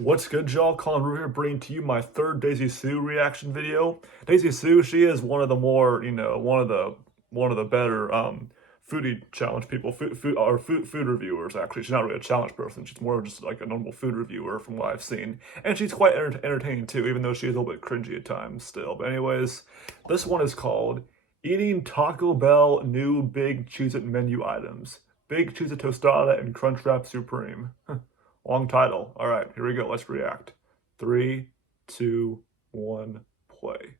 What's good, y'all? Colin Rue here, bringing to you my third Daisy Sue reaction video. Daisy Sue, she is one of the more, one of the better foodie challenge people, food reviewers. Actually, she's not really a challenge person. She's more of just like a normal food reviewer, from what I've seen, and she's quite entertaining too, even though she is a little bit cringy at times still. But anyways, this one is called "Eating Taco Bell New Big Cheez-It Menu Items: Big Cheez-It Tostada and Crunchwrap Supreme." Long title. All right, here we go. Let's react. 3, 2, 1, play.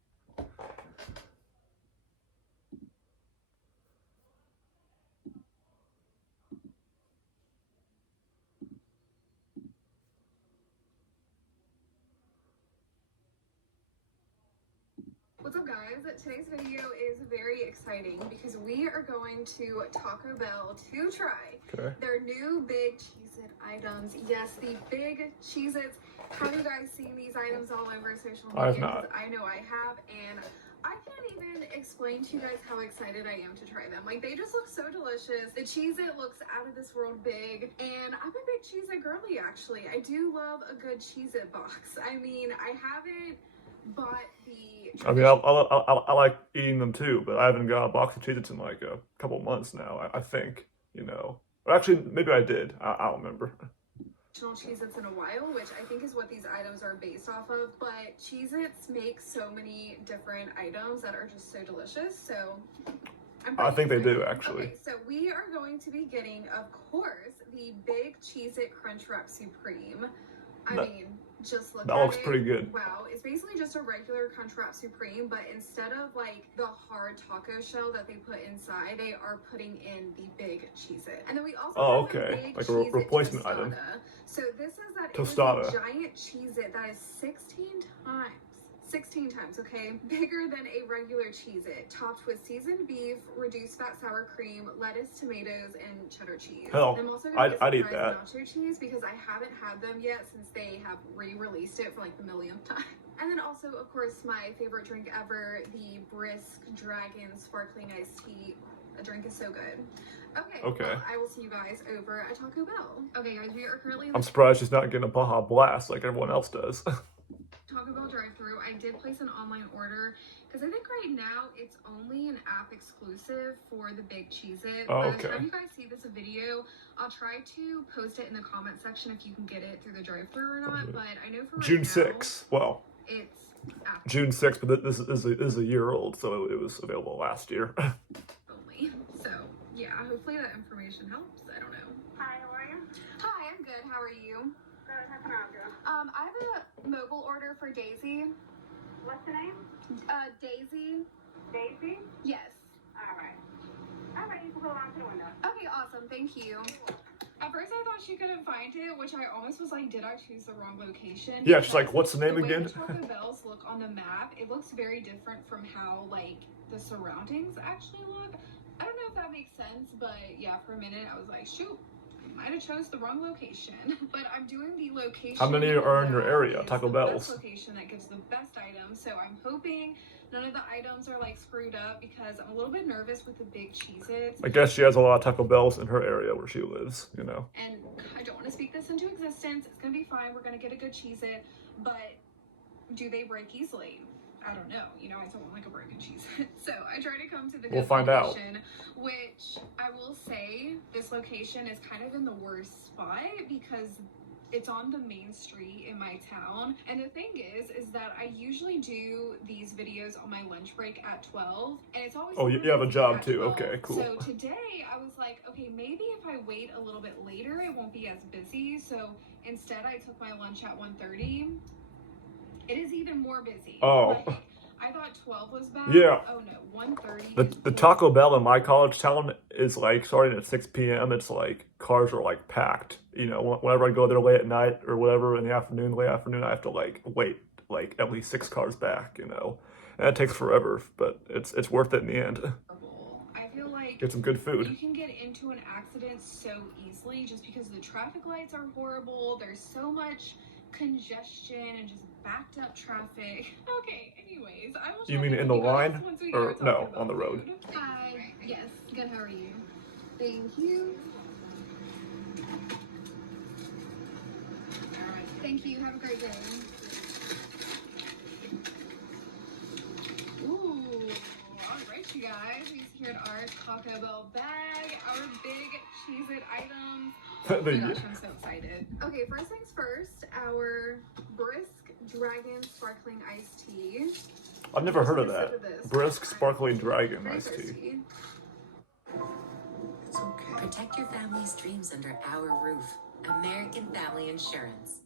What's up, guys? Today's video is very exciting because we are going to Taco Bell to try their new big Cheez-It items. Yes, the big Cheez-Its. Have you guys seen these items all over social media? I have not. I know I have, and I can't even explain to you guys how excited I am to try them. Like, they just look so delicious. The Cheez-It looks out of this world big, and I'm a big Cheez-It girly, actually. I do love a good Cheez-It box. I mean, I haven't bought the... I mean, I like eating them too, but I haven't got a box of Cheez-Its in like a couple months now, I think, you know. Or actually, maybe I did. I don't remember. Cheez-Its in a while, which I think is what these items are based off of, but Cheez-Its make so many different items that are just so delicious, so I think they do, actually. Okay, so we are going to be getting, of course, the big Cheez-It Crunchwrap Supreme. I mean, just look at it. That looks pretty good. Wow, it's basically just a regular Crunchwrap Supreme, but instead of like the hard taco shell that they put inside, they are putting in the big Cheez-It. And then we also have a big like a Cheez-It replacement tostada. item. So this is that Tostada. it is a giant Cheez-It that is 16 times, okay, bigger than a regular Cheez-It, topped with seasoned beef, reduced fat sour cream, lettuce, tomatoes, and cheddar cheese. Hell, I'm also gonna get some I'd eat fries that. and nacho cheese because I haven't had them yet since they have re-released it for like the millionth time. And then also, of course, my favorite drink ever, the Brisk Dragon Sparkling Iced Tea. The drink is so good. Okay. Well, I will see you guys over at Taco Bell. Okay, guys, we are currently... I'm surprised she's not getting a Baja Blast like everyone else does. Taco Bell drive-thru. I did place an online order because I think right now it's only an app exclusive for the big Cheez-It. Oh, By the time you guys see this video, I'll try to post it in the comment section if you can get it through the drive-thru or not. But I know for right June now, 6th. Well, it's after. June 6th, but this is a year old, so it was available last year. Only. So yeah, hopefully that information helps. I don't know. Hi, how are you? Hi, I'm good. How are you? Good, how can I help you? I have a mobile order for Daisy. What's the name? Daisy. Daisy? Yes. Alright. Alright, you can go on to the window. Okay, awesome. Thank you. At first I thought she couldn't find it, which I almost was like, did I choose the wrong location? Yeah, she's like, what's the name again? The way Taco Bell's look on the map, it looks very different from how like the surroundings actually look. I don't know if that makes sense, but yeah, for a minute I was like, shoot, I might have chose the wrong location. But I'm doing the location. How many are in your area? Taco Bell's. The best location that gives the best items. So I'm hoping none of the items are like screwed up because I'm a little bit nervous with the big Cheez-Its. I guess she has a lot of Taco Bells in her area where she lives, you know. And I don't want to speak this into existence. It's going to be fine. We're going to get a good Cheez-It. But do they break easily? I don't know. You know, I don't want like a broken Cheez-It. So I try to come to the good location, which I will say this location is kind of in the worst spot because it's on the main street in my town. And the thing is that I usually do these videos on my lunch break at 12. And it's always... Oh, you have a job too. 12. Okay, cool. So today I was like, okay, maybe if I wait a little bit later, it won't be as busy. So instead I took my lunch at 1:30. It is even more busy. Oh. Like, I thought 12 was bad. Yeah. Oh no, 1:30. The Taco Bell in my college town is like starting at 6 p.m. It's like cars are like packed. You know, whenever I go there late at night or whatever in the afternoon, late afternoon, I have to like wait like at least 6 cars back. You know, and it takes forever, but it's worth it in the end. I feel like Get some good food. You can get into an accident so easily just because the traffic lights are horrible. There's so much congestion and just backed up traffic. Okay, anyways, I will show You mean in the line or no, on the road? Hi. Yes. Good. How are you? Thank you. All right. Thank you. Have a great day. Ooh, all right, you guys. We secured our Taco Bell bag, our big Cheez-It items. Oh my gosh, I'm so excited. Okay, first things first, our Brisk Dragon Sparkling Iced Tea. I've never heard of that. Brisk Sparkling Dragon Iced Tea. It's okay. Protect your family's dreams under our roof. American Family Insurance.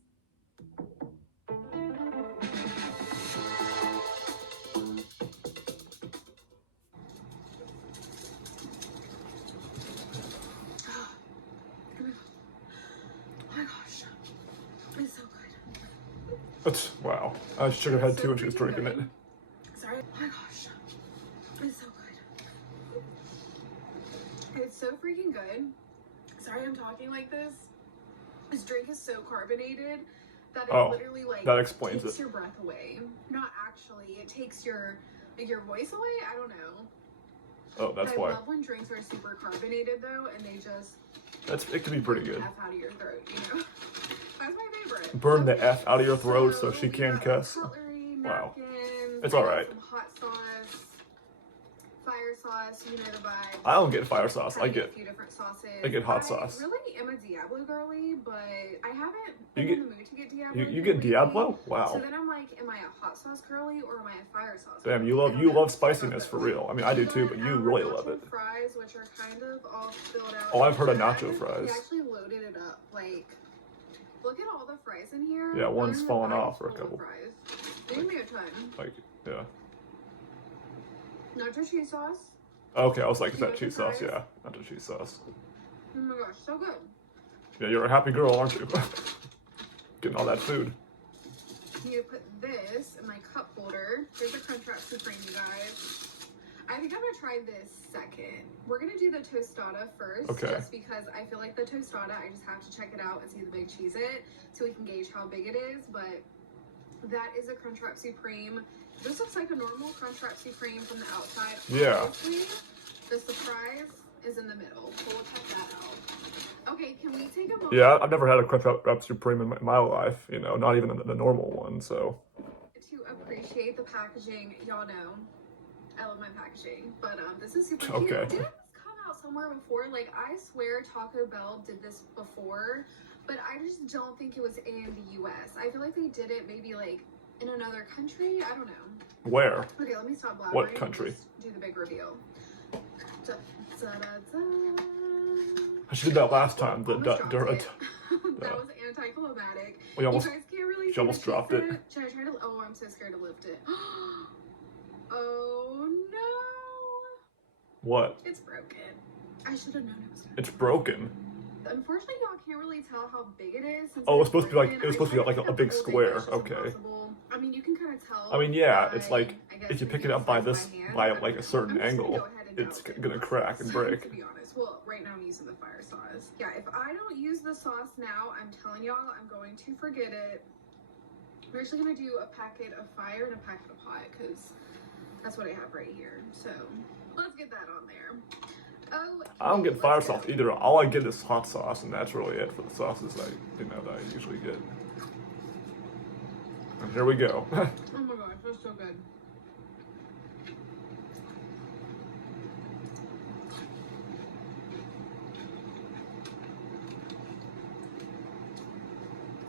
Oh my gosh, it's so good. Wow. I shook her head too when she was drinking it. Sorry. Oh my gosh, it's so good. It's so freaking good. Sorry I'm talking like this. This drink is so carbonated that it literally like that explains takes it. your breath away. Not actually, it takes your voice away. I don't know. Oh, that's why. I love when drinks are super carbonated though, and they just it can be pretty good. F out of your throat, you know. That's my favorite. Burn the F out of your throat so she can cuss. Cutlery, Wow. napkins, It's all right. Some hot sauce, fire sauce, you know the vibe. I don't get fire sauce. I a get few different sauces. I get hot sauce. I really am a Diablo girly, but I haven't You been get- in the mood to get Diablo. you get Diablo? So Wow. then I'm like, am I a hot sauce girly or am I a fire sauce? Damn, you girly? I don't love know. spiciness for real. I mean, I do too, but you really love it. Fries, which are kind of all filled out. Oh, I've heard of inside. nacho fries. We actually loaded it up. Like, look at all the fries in here. Yeah, one's There's fallen bag off for a full of couple. Fries. They gave me a ton. Like, yeah. Nacho cheese sauce. Okay, I was like, is You that like the cheese sauce? fries? Yeah, not the cheese sauce. Oh my gosh, so good. Yeah, you're a happy girl, aren't you? Getting all that food. You need to put this in my cup holder. There's a Crunchwrap Supreme, you guys. I think I'm gonna try this second. We're gonna do the tostada first, Okay. just because I feel like the tostada, I just have to check it out and see the big Cheez-It so we can gauge how big it is. But that is a Crunchwrap Supreme. This looks like a normal Crunchwrap Supreme from the outside. Yeah. Obviously, the surprise is in the middle, so we'll check that out. Okay, can we take a moment? Yeah, I've never had a Crunchwrap Supreme in my life, you know, not even the normal one, so. To appreciate the packaging, y'all know I love my packaging, but this is super cute. Okay. Didn't this come out somewhere before? Like, I swear Taco Bell did this before, but I just don't think it was in the US. I feel like they did it maybe like in another country. I don't know. Where? Okay, let me stop blabbering. What country? And just do the big reveal. Da, da, da, da. She did that last time. Almost dropped it. That was anticlimactic. We almost, You guys can't really she almost see the dropped it. Cheez-It. Should I try to? Oh, I'm so scared to lift it. Oh no! What? It's broken. I should have known it was. It's broken. Unfortunately, y'all can't really tell how big it is. Since Oh, it's it's supposed to be like broken. it was supposed to be I like tried a to big get the whole square. thing, but it's just Okay. impossible. I mean, you can kind of tell. I mean, yeah, it's by, like I guess, if you the pick it up by distance this, hand. by I'm like a certain just gonna angle, go ahead and it's melt it gonna crack and break. To be honest, well, right now I'm using the fire sauce. Yeah, if I don't use the sauce now, I'm telling y'all, I'm going to forget it. We're actually gonna do a packet of fire and a packet of hot because that's what I have right here. So let's get that on there. Oh, I don't get fire sauce either. All I get is hot sauce, and that's really it for the sauces that I usually get. And here we go. Oh my gosh, that's so good.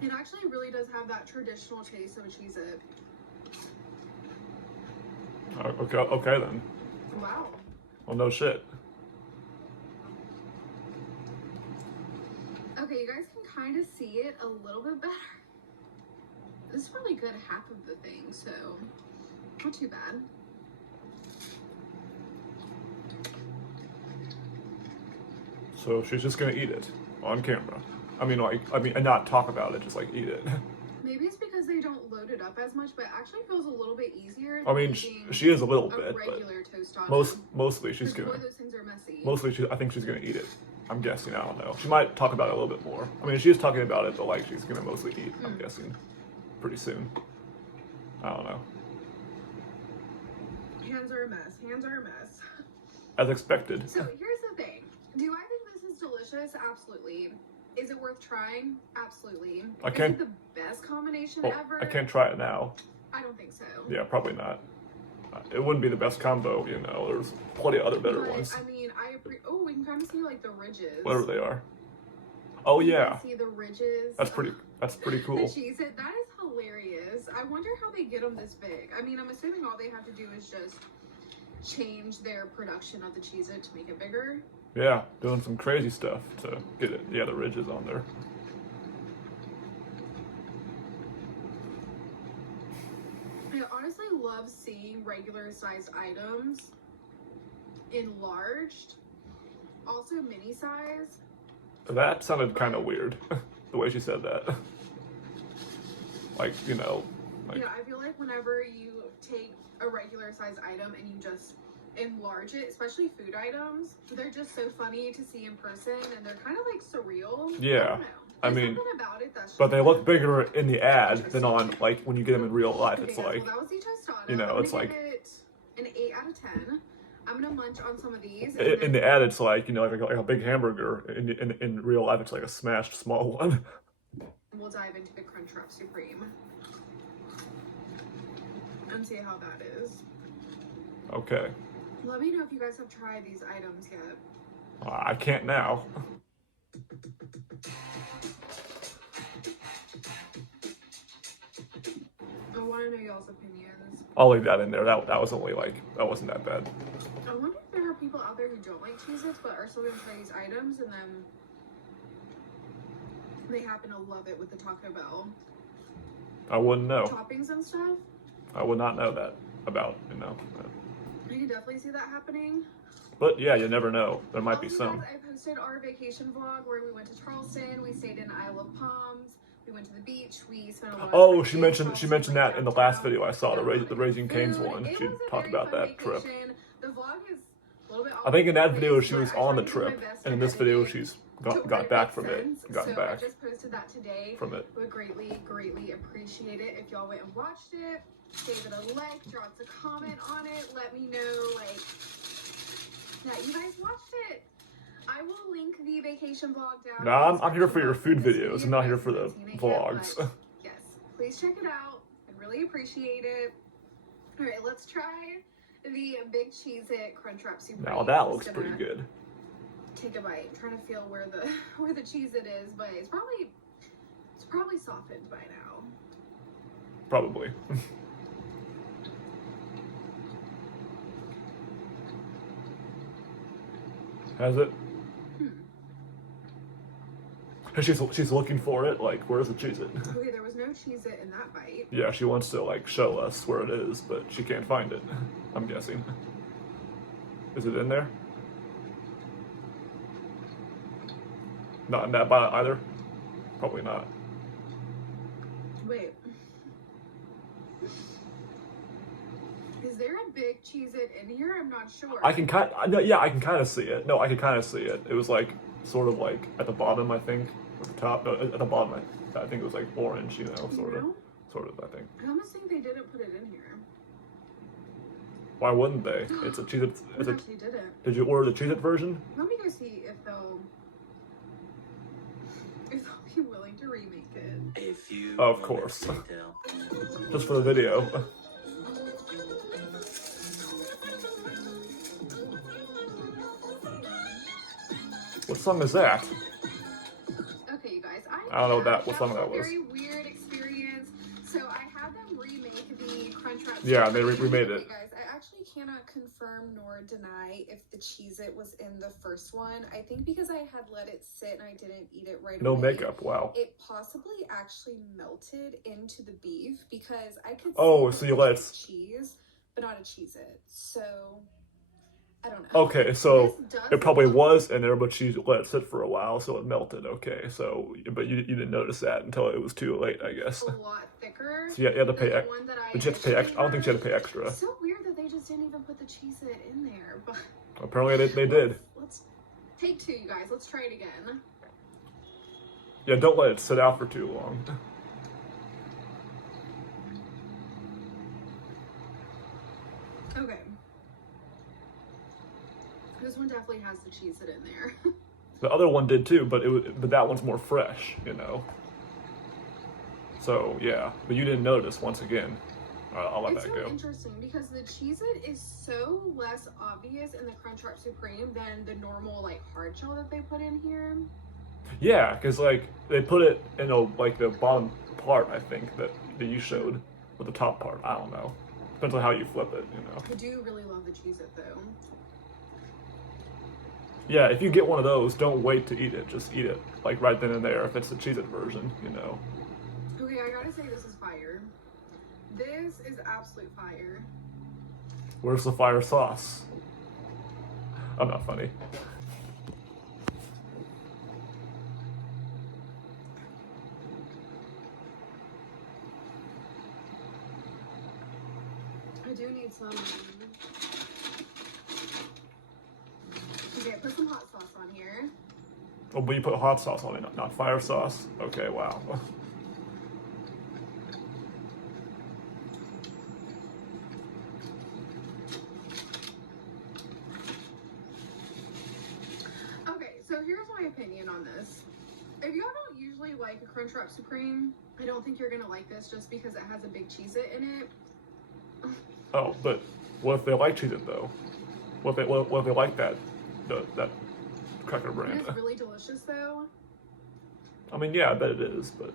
It actually really does have that traditional taste of a Cheez-It. Okay then. Wow. Well, no shit. Okay, you guys can kind of see it a little bit better. This is probably good half of the thing, so not too bad. So she's just gonna eat it on camera. I mean, and not talk about it, just like eat it. Maybe it's because they don't load it up as much, but it actually feels a little bit easier. I mean, she is a little a bit, but regular tostada. mostly she's 'Cause boy, gonna. those things are messy. I think she's gonna eat it. I'm guessing. I don't know. She might talk about it a little bit more. I mean, she is talking about it, but like she's gonna mostly eat. I'm guessing. Pretty soon. I don't know. Hands are a mess. Hands are a mess. As expected. So here's the thing. Do I think this is delicious? Absolutely. Is it worth trying? Absolutely. I can't- Is it the best combination combination Well, ever. I can't try it now. I don't think so. Yeah, probably not. It wouldn't be the best combo, you know. There's plenty of other better ones. I mean, oh, we can kind of see like the ridges. Whatever they are. Oh yeah. You can see the ridges. That's pretty cool. The Cheez-It, that is hilarious. I wonder how they get them this big. I mean, I'm assuming all they have to do is just change their production of the Cheez-It to make it bigger. Yeah, doing some crazy stuff to get it. Yeah, the ridges on there. I honestly love seeing regular sized items enlarged. Also mini size. That sounded kind of weird, the way she said that. Like, you know. Like, yeah, I feel like whenever you take a regular size item and you just enlarge it, especially food items, they're just so funny to see in person and they're kind of like surreal. Yeah. I mean, something about it that's but they look bigger in the ad than on, like, when you get them in real life. It's okay, like, well, that was the tostada. you know, it's like it an 8 out of 10. I'm gonna munch on some of these. In the ad, it's like, you know, like a big hamburger. In real life, it's like a smashed small one. We'll dive into the CRUNCHWRAP Supreme and see how that is. Okay. Let me know if you guys have tried these items yet. I can't now. I want to know y'all's opinions. I'll leave that in there. That was only like, that wasn't that bad. I wonder if there are people out there who don't like Cheez-Its but are still gonna try these items and then they happen to love it with the Taco Bell I wouldn't know. toppings and stuff. I would not know that about, you know. I can definitely see that happening. But yeah, you never know. There might be Also, some. guys, I posted our vacation vlog where we went to Charleston. We stayed in Isle of Palms. We went to the beach. We spent a lot of Oh, time she in mentioned Charleston, that in the last downtown. video I saw, the We Raising had Cane's food. one. It She was a talked very about fun that trip. vacation. The vlog is a little bit I think in that all video over the she place, was but on I the tried to do my trip, best and in to this video edit she's to where got back from it, makes sense. gotten So I back just posted that today. from it. Would greatly appreciate it if y'all went and watched it. Gave it a like, dropped a comment on it. Let me know like that you guys watched it. I will link the vacation vlog down. No, I'm here for your food videos. I'm not here for the vlogs. Yes, please check it out. I really appreciate it. All right, let's try the Big Cheez-It CRUNCHWRAP Supreme. Now that looks pretty good. Take a bite. I'm trying to feel where the Cheez-It is, but it's probably softened by now. Probably. Has it? She's looking for it. Like, where's the Cheez-It? Okay, there was no Cheez-It in that bite. Yeah, she wants to like show us where it is, but she can't find it. I'm guessing. Is it in there? Not in that bite either. Probably not. Wait. Is there a big Cheez-It in here? I'm not sure. I can kind of see it. No, I can kind of see it. It was like sort of like at the bottom, I think, or the top. No, at the bottom. I think it was like orange, you know, sort of, I think. I almost think they didn't put it in here. Why wouldn't they? It's a Cheez-It. They actually didn't. Did you order the Cheez-It version? Let me go see if they'll be willing to remake it. A few Of course. moments later. Just for the video. What song is that? Okay, you guys. I don't know what song that was. Very weird experience. So I had them remake the CRUNCHWRAP. Yeah, they remade it. Okay, guys, I actually cannot confirm nor deny if the Cheez-It was in the first one. I think because I had let it sit and I didn't eat it right away. No makeup. Wow. It possibly actually melted into the beef because I could. Oh, see so you let it. cheese, but not a Cheez-It. So I don't know. Okay, so This does it probably look- was in there, but she let it sit for a while, so it melted. Okay, so but you didn't notice that until it was too late, I guess. a lot thicker. So yeah, you had to pay. than the one that I Did you have to pay extra? I don't think you had to pay extra. It's so weird that they just didn't even put the Cheez-It in there. But Apparently they did. Let's take two, you guys. Let's try it again. Yeah, don't let it sit out for too long. Okay. This one definitely has the Cheez-It in there. The other one did too, but that one's more fresh, you know. So yeah, but you didn't notice once again. I'll let It's that so go. interesting because the Cheez-It is so less obvious in the Crunchwrap Supreme than the normal like hard shell that they put in here. Yeah, because like they put it in like the bottom part, I think that you showed, with the top part. I don't know. Depends on how you flip it, you know. I do really love the Cheez-It though. Yeah, if you get one of those, don't wait to eat it. Just eat it like right then and there. If it's the Cheez-It version, you know. Okay, I gotta say this is fire. This is absolute fire. Where's the fire sauce? I'm not funny. I do need some. Okay, put some hot sauce on here. Oh, but you put hot sauce on it, not fire sauce? Okay, wow. Okay, so here's my opinion on this. If y'all don't usually like a Crunchwrap Supreme, I don't think you're gonna like this just because it has a big Cheez-It in it. Oh, but what if they like Cheez-It though? What if they like that cracker brand? It is really delicious though. I mean, yeah, I bet it is, but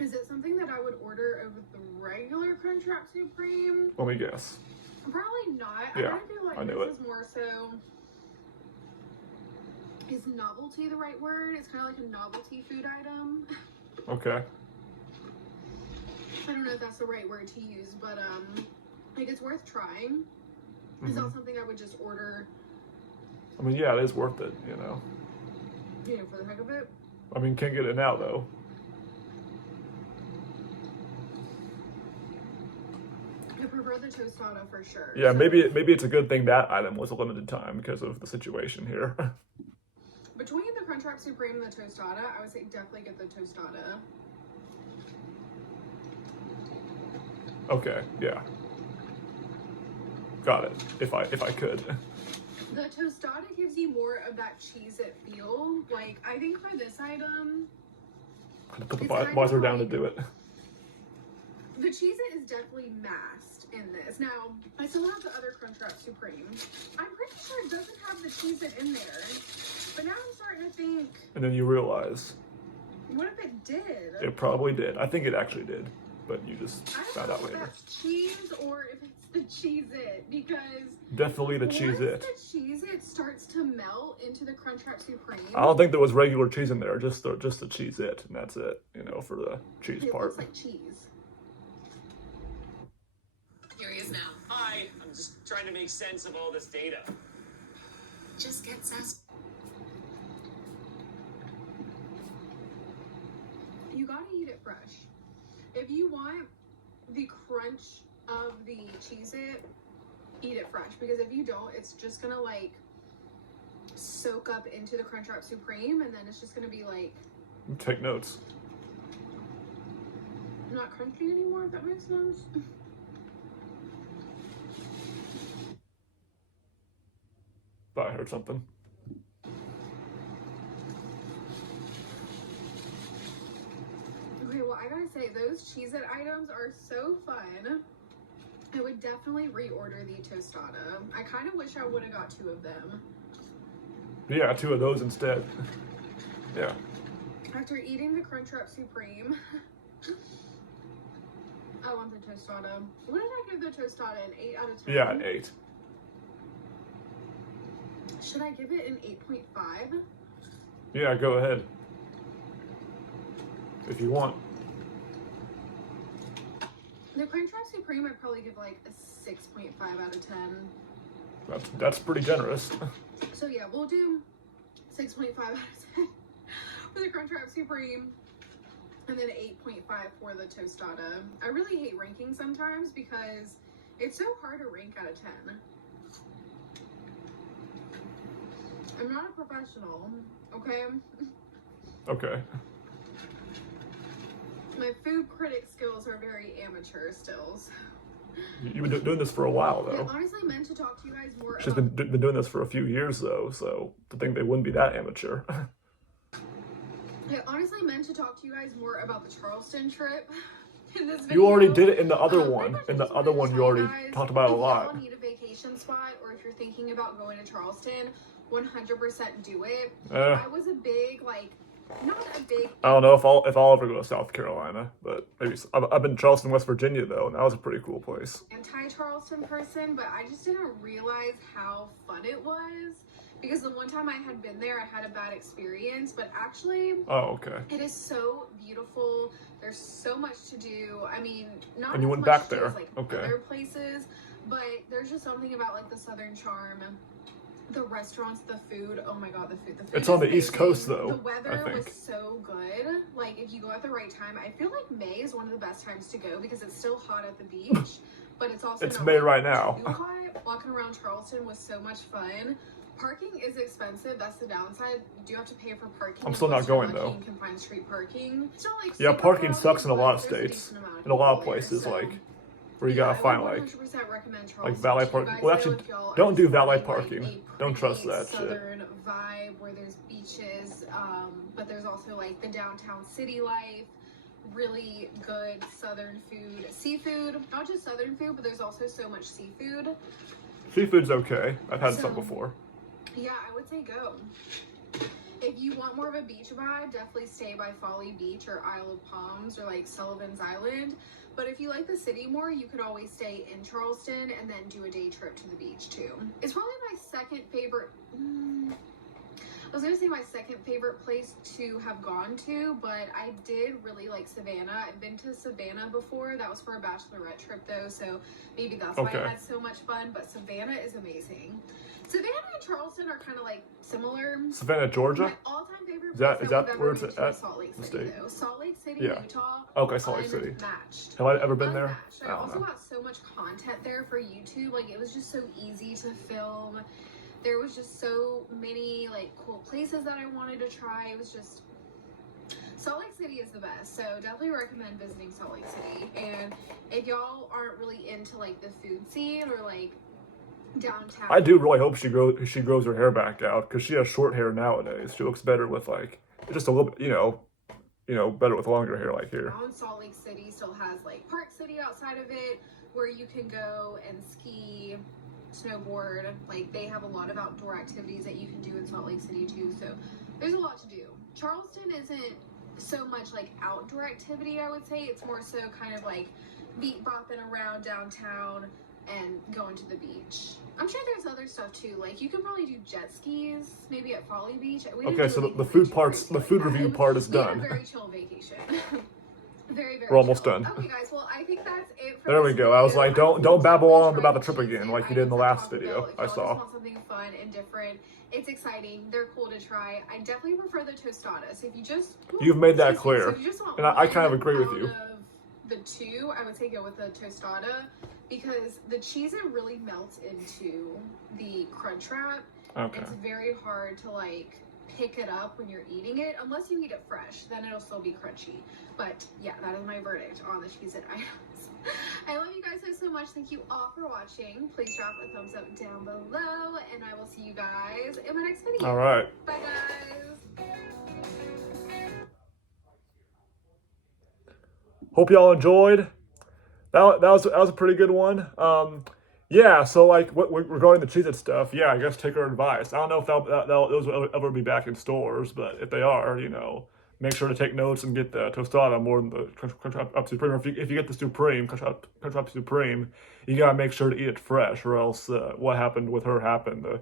Is it something that I would order over the regular Crunchwrap Supreme? let me guess. Probably not. Yeah, I feel like I knew this is more so. Is novelty the right word? It's kind of like a novelty food item. Okay. I don't know if that's the right word to use, but like it's worth trying. It's not something I would just order. I mean, yeah, it is worth it, you know. You know, for the heck of it. I mean, can't get it now though. I prefer the tostada for sure. Yeah, So maybe it's a good thing that item was a limited time because of the situation here. between the Crunchwrap Supreme and the tostada, I would say definitely get the tostada. Okay, yeah. Got it. If I could. The tostada gives you more of that Cheez-It feel. Like, I think for this item, Put the It's kind of buzzer down to like- do it. the Cheez-It is definitely masked in this. Now, I still have the other Crunchwrap Supreme. I'm pretty sure it doesn't have the Cheez-It in there. But now I'm starting to think, And then you realize what if it did? it probably did. I think it actually did, but you just I don't found know out if later. that's cheese or if it's the Cheez-It, because Definitely the once Cheez-It. the Cheez-It starts to melt into the Crunchwrap Supreme, I don't think there was regular cheese in there, just the Cheez-It, and that's it, you know, for the cheese it part. looks like cheese. Here he is now. Hi, I'm just trying to make sense of all this data. Just get sass. You gotta eat it fresh. If you want the crunch of the Cheez-It, eat it fresh. Because if you don't, it's just gonna like soak up into the Crunchwrap Supreme, and then it's just gonna be like Take notes. not crunchy anymore, if that makes sense. Thought I heard something. Okay, well, I gotta say, those Cheez-It items are so fun. I would definitely reorder the tostada. I kind of wish I would have got 2 of them. Yeah, 2 of those instead. Yeah. After eating the Crunchwrap Supreme, I want the tostada. What did I give the tostada? An 8 out of 10? Yeah, an 8. Should I give it an 8.5? Yeah, go ahead. If you want. The Crunchwrap Supreme, I'd probably give like a 6.5 out of 10. That's pretty generous. So yeah, we'll do 6.5 out of 10 for the Crunchwrap Supreme, and then 8.5 for the tostada. I really hate ranking sometimes because it's so hard to rank out of 10. I'm not a professional, okay? Okay. My food critic skills are very amateur still. So. You've been doing this for a while, I though. honestly meant to talk to you guys more She's about... been doing this for a few years, though, so to think they wouldn't be that amateur. I honestly meant to talk to you guys more about the Charleston trip in this video. You already did it in the other one. Pretty much In the just other wanted one, to you tell already guys, talked about it a if lot. y'all need a vacation spot, or if you're thinking about going to Charleston, 100% do it. I was a big, like, not a big... I don't know if I'll ever go to South Carolina, but maybe I've been to Charleston, West Virginia though, and that was a pretty cool place. Anti-Charleston person, but I just didn't realize how fun it was, because the one time I had been there, I had a bad experience, but actually, okay. It is so beautiful. There's so much to do. I mean, not And you as went much back to do there. as, like, Okay. other places, but there's just something about like the Southern charm. The restaurants, the food. Oh my god, the food. It's on the is East Coast though. The weather I think. was so good. Like if you go at the right time, I feel like May is one of the best times to go because it's still hot at the beach, but it's also It's not, May like, right now. too hot. Walking around Charleston was so much fun. Parking is expensive. That's the downside. You do have to pay for parking. I'm still not going though. You can find street parking. Still, like, Yeah, super parking crowded, sucks in a lot of but there's states. decent amount In a lot of people there, places, so- like where you Yeah, gotta I find would like 100% recommend Charleston valet to you parking. guys, Well, though, actually, if y'all don't are do valet wanting, like, parking. a Don't trust pretty that shit. southern vibe where there's beaches, but there's also like the downtown city life, really good southern food, seafood. Not just southern food, but there's also so much seafood. Seafood's okay. I've had some So- before. Yeah, I would say go. If you want more of a beach vibe, definitely stay by Folly Beach or Isle of Palms or like Sullivan's Island. But if you like the city more, you could always stay in Charleston and then do a day trip to the beach too. It's probably my second favorite. I was gonna say my second favorite place to have gone to, but I did really like Savannah. I've been to Savannah before. That was for a bachelorette trip though, so maybe that's why Okay. I had so much fun. But Savannah is amazing. Savannah and Charleston are kind of like similar. Savannah, Georgia? My all-time favorite Is that- place is that we've ever where it's been to at? is Salt Lake The City, state? though. Salt Lake City, Yeah. Utah. Okay, Salt Lake City. Unmatched. Have I ever been there? Unmatched. I I don't also know. got so much content there for YouTube. Like it was just so easy to film. There was just so many like cool places that I wanted to try. It was just Salt Lake City is the best, so definitely recommend visiting Salt Lake City. And if y'all aren't really into like the food scene or like downtown, I do really hope she grows her hair back out because she has short hair nowadays. She looks better with like just a little bit, better with longer hair like here. Now in Salt Lake City still has like Park City outside of it where you can go and ski, snowboard. Like they have a lot of outdoor activities that you can do in Salt Lake City too, so there's a lot to do. Charleston isn't so much like outdoor activity, I would say. It's more so kind of like beat bopping around downtown and going to the beach. I'm sure there's other stuff too. Like you could probably do jet skis, maybe at Folly Beach. We didn't Okay, so really the get food too parts, crazy the like food that. review part is We had a done. very chill vacation. Very We're almost chill. done. Okay, guys. Well, I think that's it for There this we go. I was video. like, don't will babble definitely on try about the to trip choose again it. like you did in the I last Taco Bell. video If I y'all saw. just want something fun and different, it's exciting. They're cool to try. I definitely prefer the tostadas. If you just You've made that excuse me, clear. if you just want And I kind of one agree with out you. of the two, I would say go with the tostada because the Cheez-It really melts into the CRUNCHWRAP. Okay. It's very hard to like pick it up when you're eating it unless you eat it fresh, then it'll still be crunchy. But yeah, that is my verdict on the Cheez-It items. I love you guys so much. Thank you all for watching. Please drop a thumbs up down below and I will see you guys in my next video. All right. Bye guys. Hope y'all enjoyed. That was a pretty good one. Yeah. So like regarding the Cheez-It stuff, yeah, I guess take our advice. I don't know if those will ever be back in stores, but if they are, make sure to take notes and get the tostada more than the Crunchwrap Supreme. If you get the Supreme, Crunchwrap Supreme, you gotta make sure to eat it fresh, or else what happened with her happened. The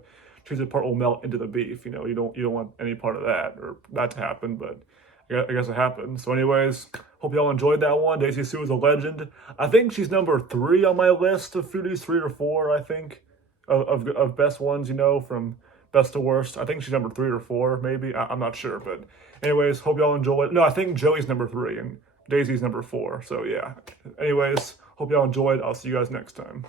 Cheez-It part will melt into the beef. You don't want any part of that or that to happen, but I guess it happened. So anyways, hope y'all enjoyed that one. Daisy Sue is a legend. I think she's number 3 on my list of foodies, 3 or 4, I think, of best ones, from best to worst. I think she's number 3 or 4, maybe. I'm not sure, but anyways, hope y'all enjoyed. No, I think Joey's number 3 and Daisy's number 4. So yeah. Anyways, hope y'all enjoyed. I'll see you guys next time.